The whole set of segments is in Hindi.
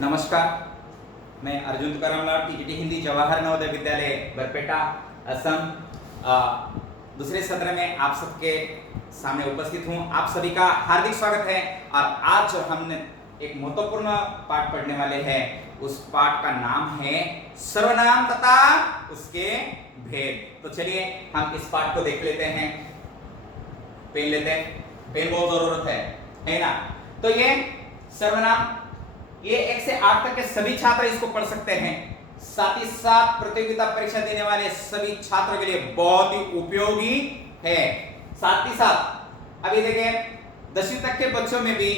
नमस्कार, मैं अर्जुन तुकारामलाल टीजीटी हिंदी जवाहर नवोदय विद्यालय बरपेटा असम दूसरे सत्र में आप सबके सामने उपस्थित हूं। आप सभी का हार्दिक स्वागत है। और आज जो हमने एक महत्वपूर्ण पाठ पढ़ने वाले हैं, उस पाठ का नाम है सर्वनाम तथा उसके भेद। तो चलिए हम इस पाठ को देख लेते हैं। पेन लेते हैं, पेन बहुत जरूरत है ना। तो ये सर्वनाम, ये 1 से 8 तक के सभी छात्र इसको पढ़ सकते हैं। साथ ही साथ प्रतियोगिता परीक्षा देने वाले सभी छात्रों के लिए बहुत ही उपयोगी है। साथ ही साथ अभी देखें 10वीं तक के बच्चों में भी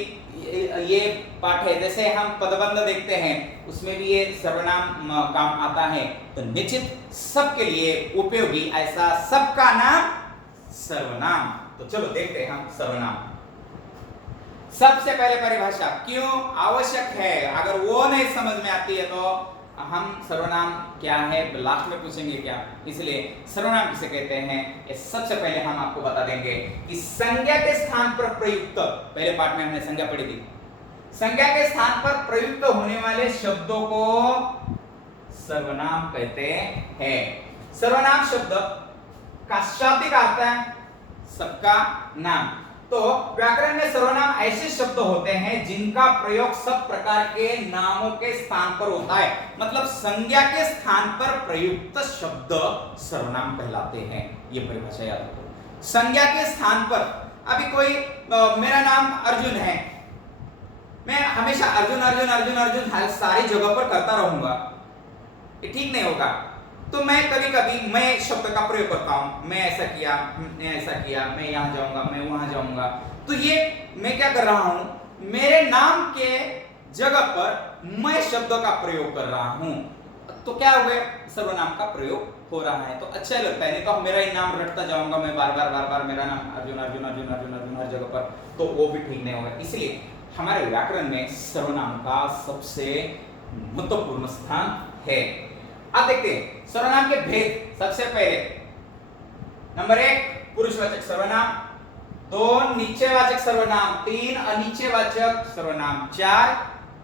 ये पाठ है। जैसे हम पदबंध देखते हैं, उसमें भी ये सर्वनाम काम आता है। तो निश्चित सबके लिए उपयोगी ऐसा सबका नाम सर्वनाम। तो चलो देखते हैं हम सर्वनाम। सबसे पहले परिभाषा क्यों आवश्यक है, अगर वो नहीं समझ में आती है तो हम सर्वनाम क्या है लास्ट में पूछेंगे क्या, इसलिए सर्वनाम किसे कहते हैं ये सबसे पहले हम आपको बता देंगे कि संज्ञा के स्थान पर प्रयुक्त, पहले पाठ में हमने संज्ञा पढ़ी थी, संज्ञा के स्थान पर प्रयुक्त होने वाले शब्दों को सर्वनाम कहते हैं। सर्वनाम शब्द का शाब्दिक अर्थ है सबका नाम। तो व्याकरण में सर्वनाम ऐसे शब्द होते हैं जिनका प्रयोग सब प्रकार के नामों के स्थान पर होता है। मतलब संज्ञा के स्थान पर प्रयुक्त शब्द सर्वनाम कहलाते हैं। ये परिभाषा याद रखो। संज्ञा के स्थान पर, अभी कोई मेरा नाम अर्जुन है, मैं हमेशा अर्जुन अर्जुन अर्जुन अर्जुन हर सारी जगह पर करता रहूंगा, ये ठीक नहीं होगा। तो मैं कभी कभी मैं शब्द का प्रयोग करता हूं, मैं ऐसा किया, मैं ऐसा किया, मैं यहां जाऊंगा, मैं वहां जाऊंगा। तो ये मैं क्या कर रहा हूं, मेरे नाम के जगह पर मैं शब्द का प्रयोग कर रहा हूं। तो क्या हो गया, सर्वनाम का प्रयोग हो रहा है। तो अच्छा लगता है। नहीं तो मेरा ही नाम रटता जाऊंगा मैं बार बार मेरा नाम अर्जुन अर्जुन अर्जुन अर्जुन अर्जुन हर जगह पर, तो वो भी ठीक नहीं होगा। इसलिए हमारे व्याकरण में सर्वनाम का सबसे महत्वपूर्ण स्थान है। अब देखते हैं सर्वनाम के भेद। सबसे पहले नंबर 1 पुरुषवाचक सर्वनाम, 2 नीचेवाचक सर्वनाम, 3 अनीचेवाचक सर्वनाम, 4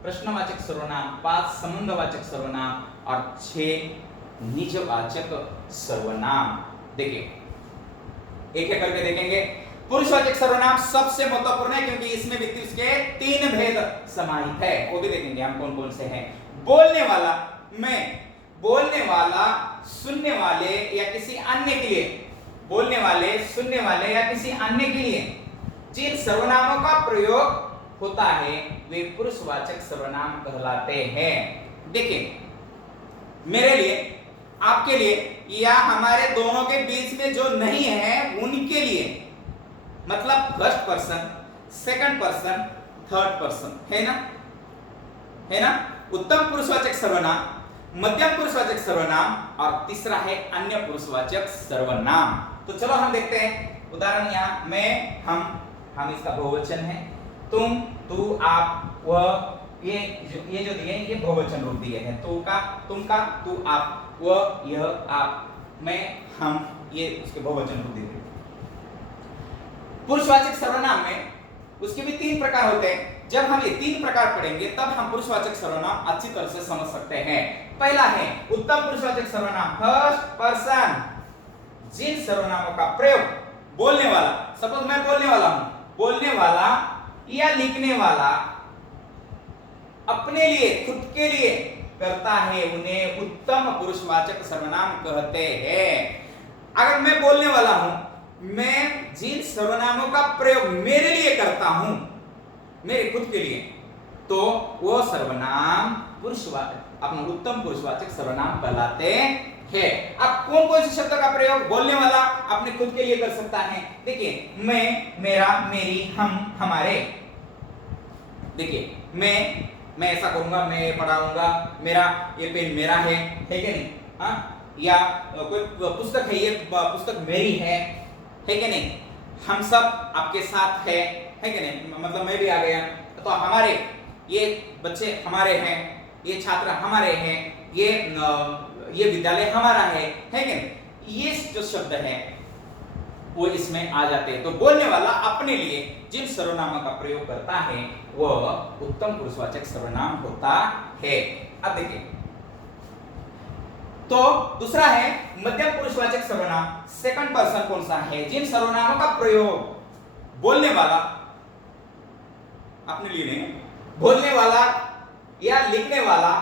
प्रश्नवाचक सर्वनाम, 5 संबंधवाचक सर्वनाम और 6 निजवाचक सर्वनाम। देखिए एक एक करके देखेंगे। पुरुषवाचक सर्वनाम सबसे महत्वपूर्ण है क्योंकि इसमें भी उसके 3 भेद समाहित है। वो भी देखेंगे हम कौन कौन से हैं। बोलने वाला, मैं, बोलने वाला, सुनने वाले या किसी अन्य के लिए, बोलने वाले, सुनने वाले या किसी अन्य के लिए जिन सर्वनामों का प्रयोग होता है वे पुरुषवाचक सर्वनाम कहलाते हैं। देखिए मेरे लिए, आपके लिए या हमारे दोनों के बीच में जो नहीं है उनके लिए, मतलब first person, second person, third person, है ना। उत्तम पुरुषवाचक सर्वनाम, मध्यम पुरुषवाचक सर्वनाम और तीसरा है अन्य पुरुषवाचक सर्वनाम। तो चलो हम देखते हैं उदाहरण। यहाँ मैं, हम इसका बहुवचन है। तुम, तू, आप, वह, ये जो दिए ये बहुवचन रूप दिए हैं। तू का, तुम का, तू, आप, वह, यह, आप, मैं, हम, ये उसके बहुवचन रूप दिए। पुरुषवाचक सर्वनाम में उसके भी 3 प्रकार होते हैं। जब हम ये 3 प्रकार पढ़ेंगे तब हम पुरुषवाचक सर्वनाम अच्छी तरह से समझ सकते हैं। पहला है उत्तम पुरुषवाचक सर्वनाम, फर्स्ट पर्सन, जिन सर्वनामों का प्रयोग बोलने वाला, सपोज मैं बोलने वाला हूं, बोलने वाला या लिखने वाला अपने लिए, खुद के लिए करता है, उन्हें उत्तम पुरुषवाचक सर्वनाम कहते हैं। अगर मैं बोलने वाला हूं, मैं जिन सर्वनामों का प्रयोग मेरे लिए करता हूं, मेरे खुद के लिए, तो वो सर्वनाम पुरुषवाचक, अपना उत्तम पुरुषवाचक सर्वनाम कहलाते हैं। अब कौन कौन से शब्द का प्रयोग बोलने वाला अपने खुद के लिए कर सकता है? देखिए मैं, मेरा, मेरी, हम, हमारे। देखिए मैं ऐसा करूंगा, मैं पढ़ाऊंगा, मेरा ये पेन मेरा है कि नहीं? हाँ, या कोई पुस्तक है, ये पुस्तक मेरी है कि नहीं? हम सब आपके साथ है कि नहीं? मतलब मैं भी आ गया तो हमारे, ये बच्चे हमारे हैं, ये छात्र हमारे हैं, ये विद्यालय हमारा है कि नहीं? ये जो शब्द है वो इसमें आ जाते हैं। तो बोलने वाला अपने लिए जिन सर्वनामों का प्रयोग करता है वह उत्तम पुरुषवाचक सर्वनाम होता है। अब देखिए, तो दूसरा है मध्यम पुरुषवाचक सर्वनाम। सेकंड पर्सन कौन सा है? जिन सर्वनामों का प्रयोग बोलने वाला, अपने लिए नहीं, बोलने वाला या लिखने वाला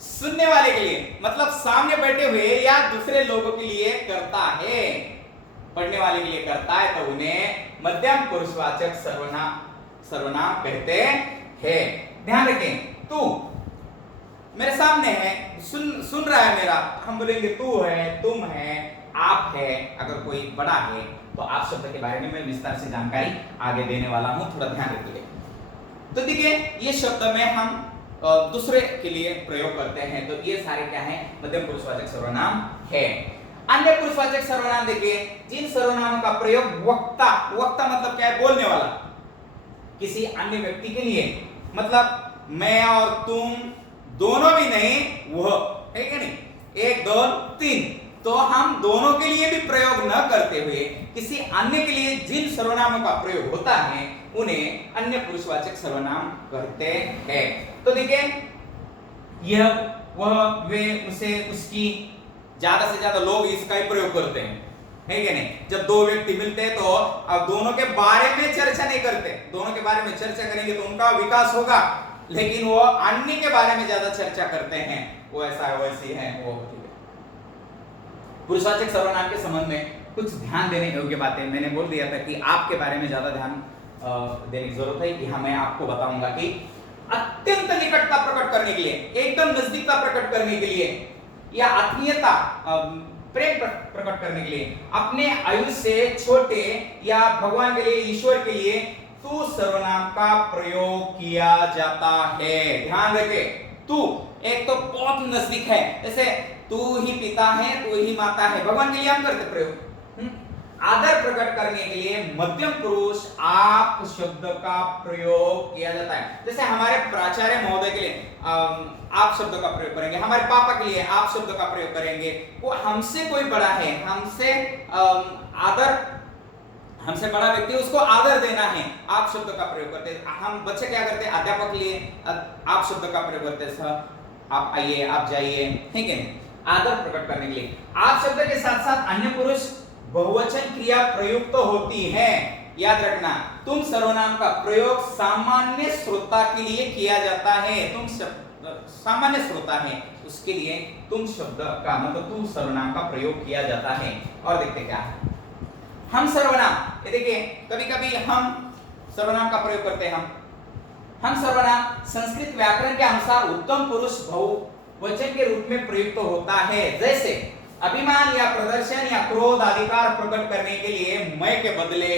सुनने वाले के लिए, मतलब सामने बैठे हुए या दूसरे लोगों के लिए करता है, पढ़ने वाले के लिए करता है, तो उन्हें मध्यम पुरुषवाचक सर्वनाम कहते हैं। ध्यान रखें, तू मेरे सामने है, सुन रहा है मेरा, हम बोलेंगे तू है, तुम है, आप है। अगर कोई बड़ा है तो आप शब्द के बारे में मैं विस्तार से जानकारी आगे देने वाला हूं, थोड़ा ध्यान रखिए। तो देखिए, ये शब्द में हम दूसरे के लिए प्रयोग करते हैं, तो ये सारे क्या है? मध्यम पुरुषवाचक सर्वनाम है। अन्य पुरुषवाचक सर्वनाम देखिए, जिन सर्वनामों का प्रयोग वक्ता, वक्ता मतलब क्या है? बोलने वाला, किसी अन्य व्यक्ति के लिए, मतलब मैं और तुम दोनों भी नहीं, वह है क्या नहीं, एक दो तीन, तो हम दोनों के लिए भी प्रयोग न करते हुए किसी अन्य के लिए जिन सर्वनामों का प्रयोग होता है उन्हें अन्य पुरुषवाचक सर्वनाम कहते हैं। तो देखिए, यह, वह, वे, उसे, उसकी, ज्यादा से ज्यादा लोग इसका ही प्रयोग करते हैं, है क्या नहीं? जब दो व्यक्ति मिलते हैं तो अब दोनों के बारे में चर्चा नहीं करते, दोनों के बारे में चर्चा करेंगे तो उनका विकास होगा, लेकिन वो अन्य के बारे में ज्यादा चर्चा करते हैं, वो ऐसा है, वैसी है, वो होती है। पुरुषवाचक सर्वनाम के संबंध में कुछ ध्यान देने योग्य बातें मैंने बोल दिया था कि आपके बारे में ज्यादा ध्यान देने की जरूरत है, कि मैं आपको बताऊंगा कि अत्यंत निकटता प्रकट करने के लिए, एकदम नजदीकता प्रकट करने के लिए, या आत्मीयता, प्रेम प्रकट करने के लिए, अपने आयु से छोटे या भगवान के लिए, ईश्वर के लिए तू सर्वनाम का प्रयोग किया जाता है। ध्यान रखे, तू एक तो बहुत नजदीक है, जैसे तू ही पिता है, तू ही माता है, भगवान के लिए हम करते प्रयोग। आदर प्रकट करने के लिए मध्यम पुरुष आप शब्द का प्रयोग किया जाता है। जैसे हमारे प्राचार्य महोदय के लिए आप शब्द का प्रयोग करेंगे, हमारे पापा के लिए आप शब्द का प्रयोग करेंगे। वो हमसे कोई बड़ा है, हमसे आदर, हमसे बड़ा व्यक्ति, उसको आदर देना है, आप शब्द का प्रयोग करते हैं। हम बच्चे क्या करते हैं? अध्यापक के लिए आप शब्द का प्रयोग करते हैं, सर आप आइए, आप जाइए, ठीक है, आदर प्रकट करने के लिए। आप शब्द के साथ साथ अन्य पुरुष बहुवचन क्रिया प्रयुक्त होती है। याद रखना, तुम सर्वनाम का प्रयोग सामान्य श्रोता के लिए किया जाता है। तुम सामान्य श्रोता है, उसके लिए तुम शब्द का मतलब तुम सर्वनाम का प्रयोग किया जाता है। और देखते क्या है, हम सर्वनाम, ये देखिए, कभी कभी हम सर्वनाम का प्रयोग करते हैं। हम सर्वनाम संस्कृत व्याकरण के अनुसार उत्तम पुरुष बहुवचन के रूप में प्रयुक्त होता है। जैसे अभिमान या प्रदर्शन या क्रोध अधिकार प्रकट करने के लिए मैं के बदले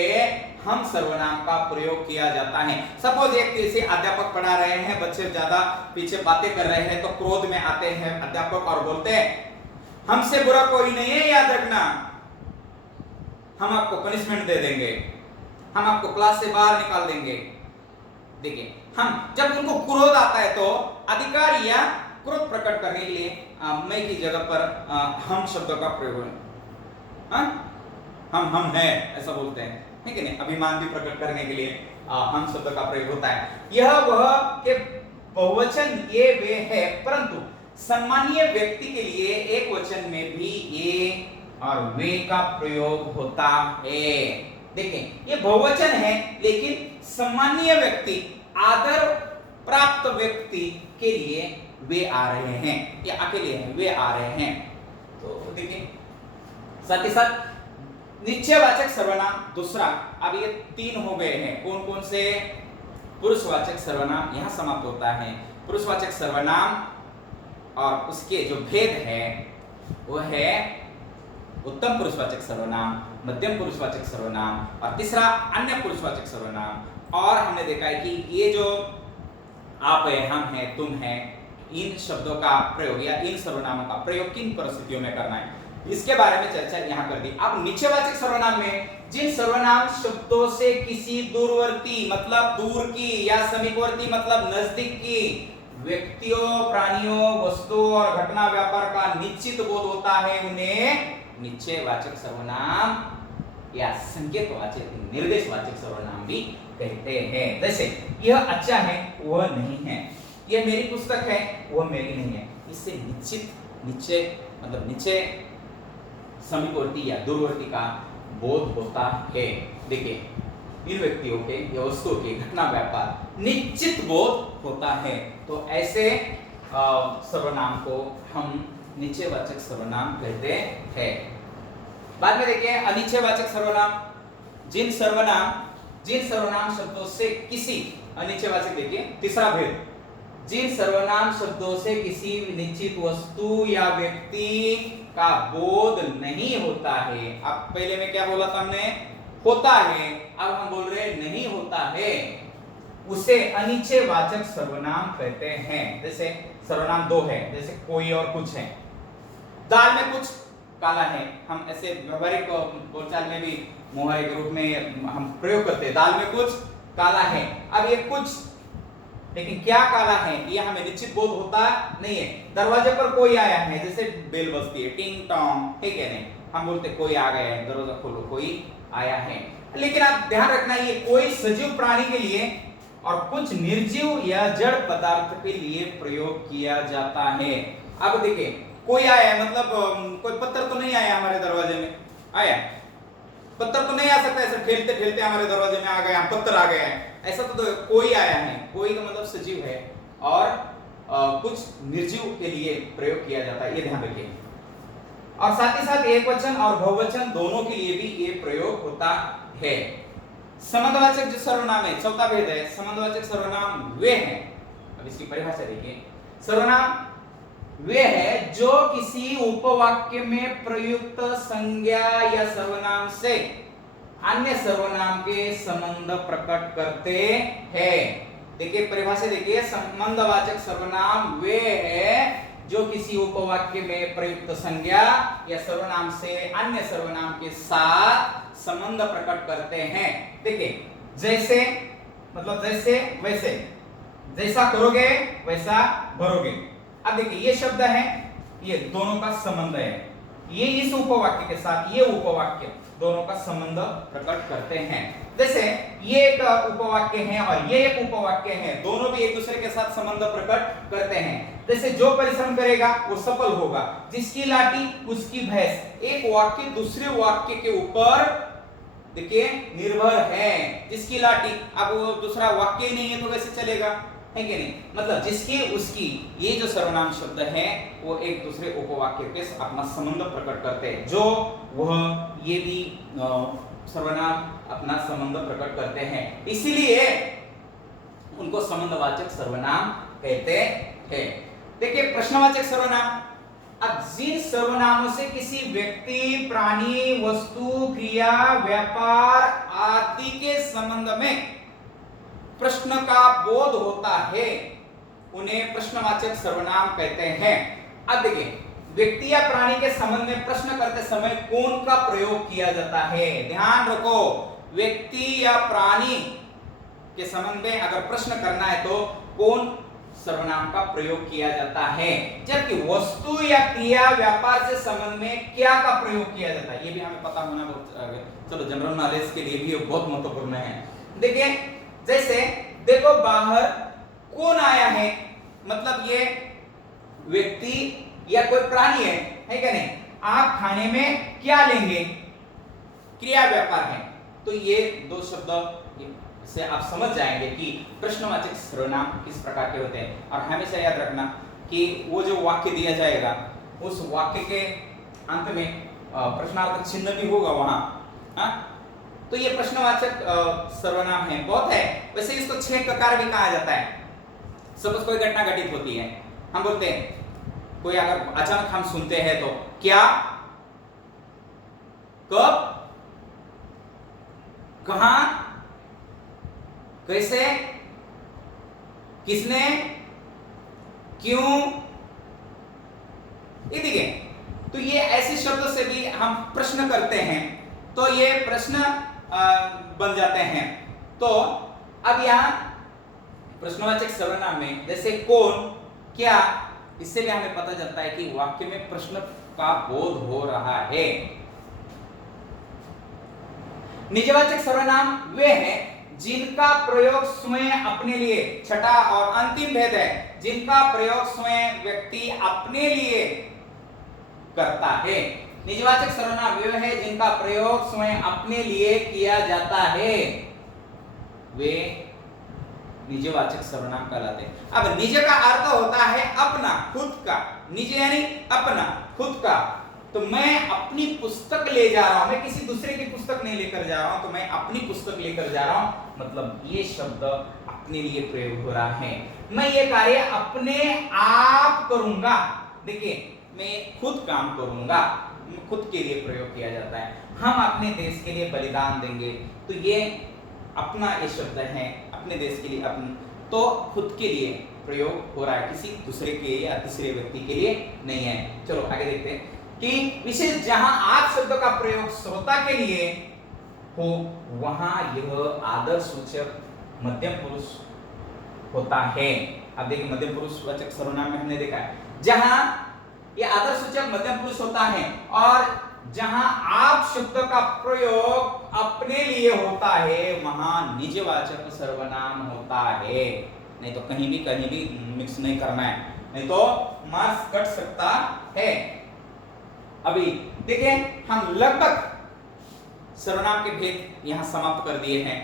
हम सर्वनाम का प्रयोग किया जाता है। सपोज एक किसी अध्यापक पढ़ा रहे हैं, बच्चे ज्यादा पीछे बातें कर रहे हैं, तो क्रोध में आते हैं अध्यापक और बोलते हैं हमसे बुरा कोई नहीं है, याद रखना, हम आपको पनिशमेंट दे देंगे, हम आपको क्लास से बाहर निकाल देंगे। देखिए, हम जब उनको क्रोध आता है तो अधिकार या क्रोध प्रकट करने के लिए मैं की जगह पर हम शब्द का प्रयोग है, हम है ऐसा बोलते हैं, ठीक है नहीं? अभिमान भी प्रकट करने के लिए हम शब्द का प्रयोग होता है। यह वह के बहुवचन ये वे है, परंतु सम्मानीय व्यक्ति के लिए एक वचन में भी ये और वे का प्रयोग होता है। देखिए, ये बहुवचन है, लेकिन सम्मानीय व्यक्ति, आदर प्राप्त व्यक्ति के लिए वे आ रहे हैं, या अकेले हैं, वे आ रहे हैं। तो देखिए, साथ ही साथ निश्चयवाचक सर्वनाम दूसरा, अब ये तीन हो गए हैं। कौन कौन से? पुरुषवाचक सर्वनाम यहां समाप्त होता है। पुरुषवाचक सर्वनाम और उसके जो भेद है वो है उत्तम पुरुषवाचक सर्वनाम, मध्यम पुरुषवाचक सर्वनाम और तीसरा अन्य पुरुषवाचक सर्वनाम। और हमने देखा है कि ये जो आप है, हम है, तुम है, इन शब्दों का प्रयोग या इन सर्वनामों का प्रयोग किन परिस्थितियों में करना है, इसके बारे में चर्चा यहां कर दी। अब निश्चयवाचक सर्वनाम में जिन सर्वनाम शब्दों से किसी दूरवर्ती मतलब दूर की या समीपवर्ती मतलब नजदीक की व्यक्तियों, प्राणियों, वस्तुओं और घटना व्यापार का निश्चित बोध होता है, उन्हें निश्चयवाचक सर्वनाम या संकेतवाचक निर्देशवाचक सर्वनाम भी कहते हैं। जैसे यह अच्छा है वह नहीं है, यह मेरी पुस्तक है वह मेरी नहीं है। इससे नीचे मतलब नीचे समीपवर्ती या दूरवर्ती का बोध होता है। देखिए इन व्यक्तियों के या वस्तुओं के घटना व्यापार निश्चित बोध होता है। तो ऐसे सर्वनाम को हम निश्चयवाचक सर्वनाम कहते हैं। बाद में देखिए अनिश्चयवाचक सर्वनाम। जिन सर्वनाम शब्दों से किसी अनिश्चयवाचक, देखिए तीसरा भेद, जिन सर्वनाम शब्दों से किसी निश्चित वस्तु या व्यक्ति का बोध नहीं होता है। अब पहले में क्या बोला था हमने, होता है, अब हम बोल रहे नहीं होता है, उसे अनिश्चयवाचक सर्वनाम कहते हैं। जैसे सर्वनाम दो है, जैसे कोई और कुछ है। दाल में कुछ काला है, हम ऐसे व्यवहारिक बोलचाल में भी मुहावरे के रूप में हम प्रयोग करते हैं, दाल में कुछ काला है। अब ये कुछ, लेकिन क्या काला है ये हमें निश्चित बोध होता नहीं है। दरवाजे पर कोई आया है, जैसे बेल बजती है टिंग टोंग, ठीक है, नहीं हम बोलते कोई आ गया है, दरवाजा खोलो, कोई आया है। लेकिन आप ध्यान रखना ये कोई सजीव प्राणी के लिए और कुछ निर्जीव या जड़ पदार्थ के लिए प्रयोग किया जाता है। अब देखिए कोई आया है मतलब कोई पत्थर तो नहीं आया हमारे दरवाजे में, आया पत्थर तो नहीं आ सकता ऐसे ठेलते ठेलते हमारे दरवाजे में आ गया, पत्थर आ गया है, ऐसा तो कोई आया है। कोई का मतलब सजीव है और कुछ निर्जीव के लिए प्रयोग किया जाता है, ये ध्यान रखिए। और साथ ही साथ एक वचन और बहुवचन दोनों के लिए भी ये प्रयोग होता है। संबंधवाचक जो सर्वनाम है, चौथा भेद है, संबंधवाचक सर्वनाम वे हैं। अब इसकी परिभाषा देखिए, सर्वनाम वे है जो किसी उपवाक्य में प्रयुक्त संज्ञा या सर्वनाम से अन्य सर्वनाम के संबंध प्रकट करते हैं। देखिए परिभाषा देखिए, संबंधवाचक सर्वनाम वे है जो किसी उपवाक्य में प्रयुक्त संज्ञा या सर्वनाम से अन्य सर्वनाम के साथ संबंध प्रकट करते हैं। देखिए जैसे मतलब जैसे वैसे, जैसा करोगे वैसा भरोगे। अब देखिए ये शब्द है, ये दोनों का संबंध है, ये इस उपवाक्य के साथ ये उपवाक्य दोनों का संबंध प्रकट करते हैं। जैसे ये एक उपवाक्य है और ये एक उपवाक्य है, दोनों भी एक दूसरे के साथ संबंध प्रकट करते हैं। जैसे जो परिश्रम करेगा वो सफल होगा, जिसकी लाठी उसकी भैंस, एक वाक्य दूसरे वाक्य के ऊपर देखिए निर्भर है। जिसकी लाठी, अब वो दूसरा वाक्य ही नहीं है तो कैसे चलेगा, है कि नहीं। मतलब जिसकी उसकी, ये जो सर्वनाम शब्द है वो एक दूसरे उपवाक्य के अपना संबंध प्रकट करते हैं। जो वह ये भी सर्वनाम अपना संबंध प्रकट करते हैं, इसीलिए उनको संबंधवाचक सर्वनाम कहते हैं। देखिए प्रश्नवाचक सर्वनाम। अब जिन सर्वनामों से किसी व्यक्ति, प्राणी, वस्तु, क्रिया, व्यापार आदि के संबंध में प्रश्न का बोध होता है उन्हें प्रश्नवाचक सर्वनाम कहते हैं। अब देखिए व्यक्ति या प्राणी के संबंध में प्रश्न करते समय कौन का प्रयोग किया जाता है, ध्यान रखो। व्यक्ति या प्राणी के संबंध में अगर प्रश्न करना है तो कौन सर्वनाम का प्रयोग किया जाता है, जबकि वस्तु या क्रिया, व्यापार से संबंध में क्या का प्रयोग किया जाता है ये भी हमें पता होना बहुत, चलो जनरल नॉलेज के लिए भी बहुत महत्वपूर्ण है। देखिए जैसे देखो बाहर कौन आया है, मतलब ये व्यक्ति या कोई प्राणी है क्या नहीं। आप खाने में क्या लेंगे, क्रिया व्यापार है। तो ये दो शब्द से आप समझ जाएंगे कि प्रश्नवाचक सर्वनाम किस प्रकार के होते हैं। और हमेशा याद रखना कि वो जो वाक्य दिया जाएगा उस वाक्य के अंत में प्रश्नार्थक चिन्ह भी होगा वहां, हाँ? तो ये प्रश्नवाचक सर्वनाम है, बहुत है। वैसे इसको 6 प्रकार भी कहा जाता है। सपोज कोई घटना घटित होती है, हम बोलते हैं कोई अगर अचानक हम सुनते हैं तो क्या, कब, कहां, कैसे, किसने, क्यों, ये देखिए। तो ये ऐसे शब्दों से भी हम प्रश्न करते हैं तो ये प्रश्न बन जाते हैं। तो अब यहां प्रश्नवाचक सर्वनाम में जैसे कौन, क्या, इससे भी हमें पता चलता है कि वाक्य में प्रश्न का बोध हो रहा है। निजवाचक सर्वनाम वे हैं जिनका प्रयोग स्वयं अपने लिए, छठा और अंतिम भेद है, जिनका प्रयोग स्वयं व्यक्ति अपने लिए करता है। निजवाचक सर्वनाम वे हैं जिनका प्रयोग स्वयं अपने लिए किया जाता है, वे निजवाचक सर्वनाम कहलाते हैं। अब निज का अर्थ होता है अपना, खुद का। निज यानी अपना, खुद का। तो मैं अपनी पुस्तक ले जा रहा हूं, मैं किसी दूसरे की पुस्तक नहीं लेकर जा रहा हूं, तो मैं अपनी पुस्तक लेकर जा रहा हूं, मतलब ये शब्द अपने लिए प्रयोग हो रहा है। मैं ये कार्य अपने आप करूंगा। देखिए, मैं खुद काम करूंगा, खुद के लिए प्रयोग किया जाता है। हम अपने देश के लिए बलिदान देंगे, तो ये अपना ये शब्द है, अपने देश के लिए अपन, तो खुद के लिए प्रयोग हो रहा है, किसी दूसरे के या तीसरे व्यक्ति के लिए नहीं है। चलो आगे देखते हैं कि विशेष जहां आप शब्द का प्रयोग श्रोता के लिए हो, वहां यह आदर सूचक मध्यम पुरुष होता है। अब देखिए, मध्यम पुरुष वाचक सर्वनाम में हमने देखा है जहां यह आदर सूचक मध्यम पुरुष होता है और जहां आप शब्द का प्रयोग अपने लिए होता है, वहां निजवाचक सर्वनाम होता है। नहीं तो कहीं भी मिक्स नहीं करना है, नहीं तो मार्क्स कट सकता है। अभी देखिए, हम लगभग सर्वनाम के भेद यहां समाप्त कर दिए हैं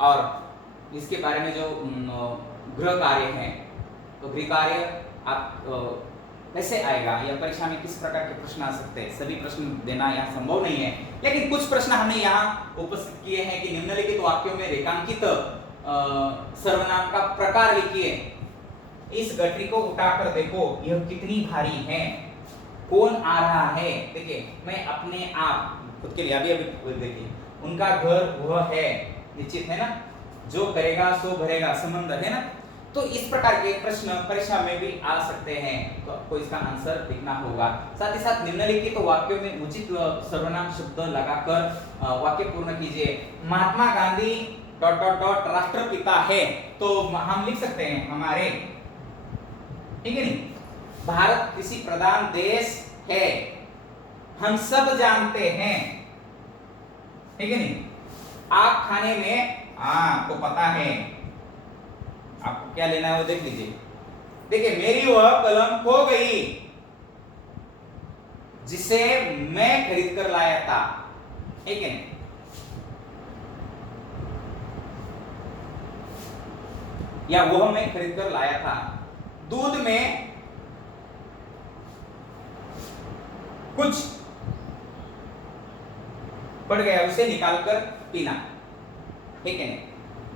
और इसके बारे में जो गृह कार्य है, तो गृह कार्य आप कैसे आएगा या परीक्षा में किस प्रकार के प्रश्न आ सकते हैं, सभी प्रश्न देना यहाँ संभव नहीं है, लेकिन कुछ प्रश्न हमने यहाँ उपस्थित किए हैं कि निम्नलिखित वाक्यों में रेखांकित सर्वनाम का प्रकार लिखिए। इस गठरी को उठाकर देखो, यह कितनी भारी है, कौन आ रहा है। देखिए, मैं अपने आप खुद के लिए, अभी देखिए, उनका घर वह है, निश्चित है ना, जो करेगा सो भरेगा, संबंध है ना। तो इस प्रकार के प्रश्न परीक्षा में भी आ सकते हैं, तो आपको इसका आंसर लिखना होगा। साथ ही साथ निम्नलिखित तो वाक्यों में उचित सर्वनाम शब्द लगाकर वाक्य पूर्ण कीजिए। महात्मा गांधी ... राष्ट्रपिता है, तो हम लिख सकते हैं हमारे, ठीक है नहीं। भारत कृषि प्रधान देश है, हम सब जानते हैं, ठीक है नहीं। आप खाने में, आपको पता है, आपको क्या लेना है वो देख लीजिए। देखिए, मेरी वह कलम खो गई जिसे मैं खरीद कर लाया था, ठीक है। या वह मैं खरीद कर लाया था। दूध में कुछ पड़ गया, उसे निकालकर पीना, ठीक है।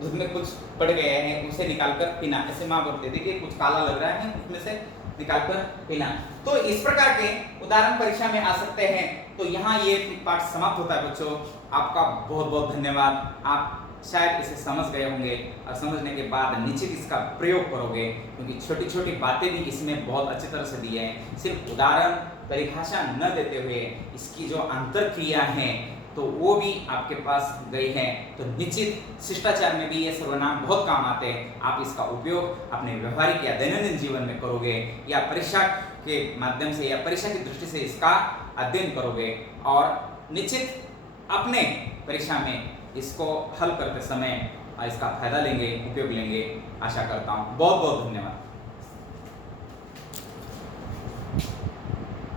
दूध में कुछ पड़ गया है, उसे निकालकर पीना, ऐसे मां बोलते। देखिए, कुछ काला लग रहा है, उसमें से निकालकर पीना। तो इस प्रकार के उदाहरण परीक्षा में आ सकते हैं। तो यहाँ ये पाठ समाप्त होता है बच्चों। आपका बहुत बहुत धन्यवाद। आप शायद इसे समझ गए होंगे और समझने के बाद निश्चित इसका प्रयोग करोगे, क्योंकि छोटी छोटी बातें भी इसमें बहुत अच्छी तरह से दी है। सिर्फ उदाहरण परिभाषा न देते हुए इसकी जो अंतर क्रिया है तो वो भी आपके पास गई है। तो निश्चित शिष्टाचार में भी ये सर्वनाम बहुत काम आते हैं। आप इसका उपयोग अपने व्यवहारिक या दैनंदिन जीवन में करोगे, या परीक्षा के माध्यम से या परीक्षा की दृष्टि से इसका अध्ययन करोगे और निश्चित अपने परीक्षा में इसको हल करते समय इसका फायदा लेंगे, उपयोग लेंगे, आशा करता हूँ। बहुत बहुत धन्यवाद।